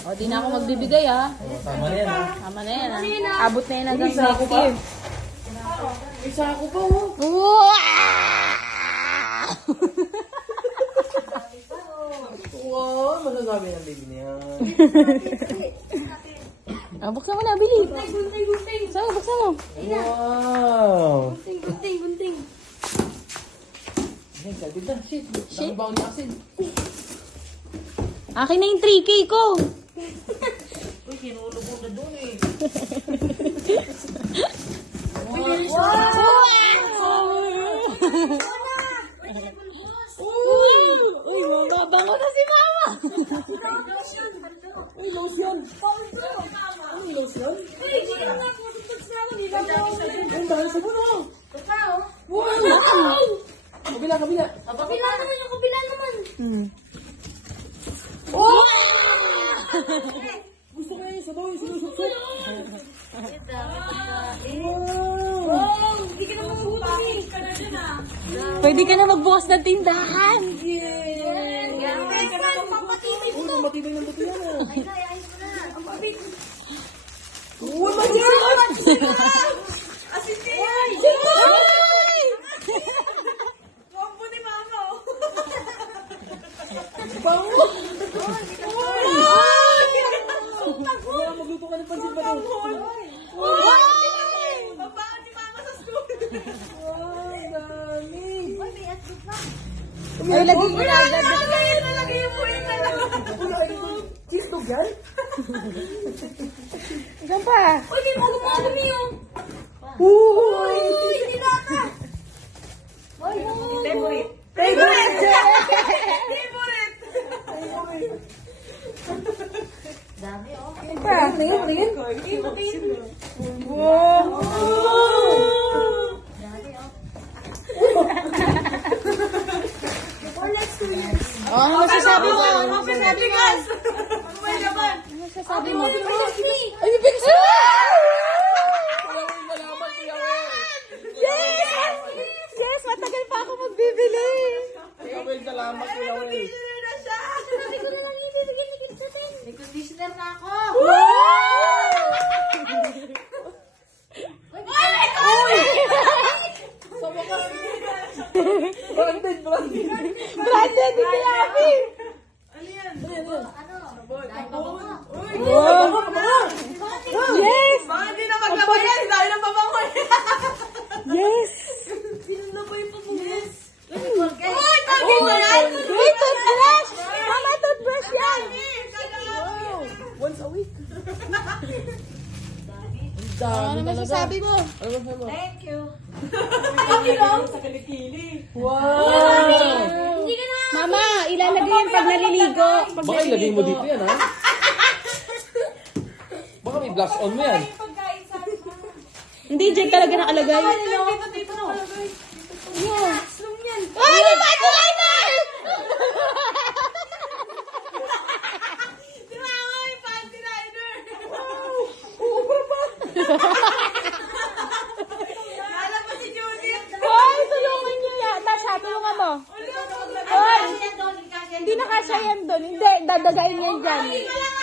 O, di na ako magbibigay ha. Tama na yan ha. Tama na yan ha. Abot na yan hanggang Isa ako next pa. year. Isa ako pa oh. Wow, masasabi ng baby niya. Ah, buksan mo na, Billy. Saan mo, buksan mo. Wow. Gunting. Ay, gabi na. Shit. Dami ba ako ni asin? Akin na yung 3K ko. Uy, kinulubog na doon eh. Uy, mababango na si Mama. Uy, lotion. Ano yung lotion? Ang dahil sa mo na. Wow! Kabila. Kabila naman yung kabila naman. Gusto ko yung sabaw, yung sinusupsop. Wow! Hindi ka naman magbubuhay. Pwede ka na magbukas ng tindahan. Uy, matibay ng buto yan ah. Ayos mo na. Ang babit. Uy, matibay! Bango! Wala, magluto ka ng pansit ba doon? Dami! Ay, lagi mo na agad. Cheese dog yan? Saan pa? Uy, may magumagumi yun. Uy! Hindi na ka. Favorite! Dami, oh. Saan pa? Tingin? Wow. Dami, oh. Next 2 years. Oh, ano masasabi mo? Ano masasabi mo? May laman. Ano masasabi mo? Ay, Ay, bigyan siya! Malaman siya, Wel! Yes! Yes! Matagal pa ako magbibili. Wel, salamat siya, Wel! sabi ko na lang ibibigay na gift natin. May conditioner na ako. Sa wakas! Branded! Branded, hindi Abby. Ano? Yes! Hindi na magbabayan, dahil ng pabango. Yes! Uy, tagi mo yan! Wait, toothbrush! Mama, toothbrush yan! Once a week! Ano masasabi mo? Ano ba mo? Thank you. Sa kilikili. Wow! Hindi ka na. Mama, ilalagay yan pag naliligo. Pag Baka ilagay mo dito yan, ha? Baka may blush on mo yan. Pagkain sa atin. Hindi, dyan talaga nakalagay. Dito na. Slum yan. Ay, di ba ito liner? Di ba ako yung panty liner? Lala pa si Judith. Hoy, tulungan niyo yata siya. Tulungan mo. Hoy, hindi na kasya yan doon. Hindi, dadagain yan dyan. Hindi ka lang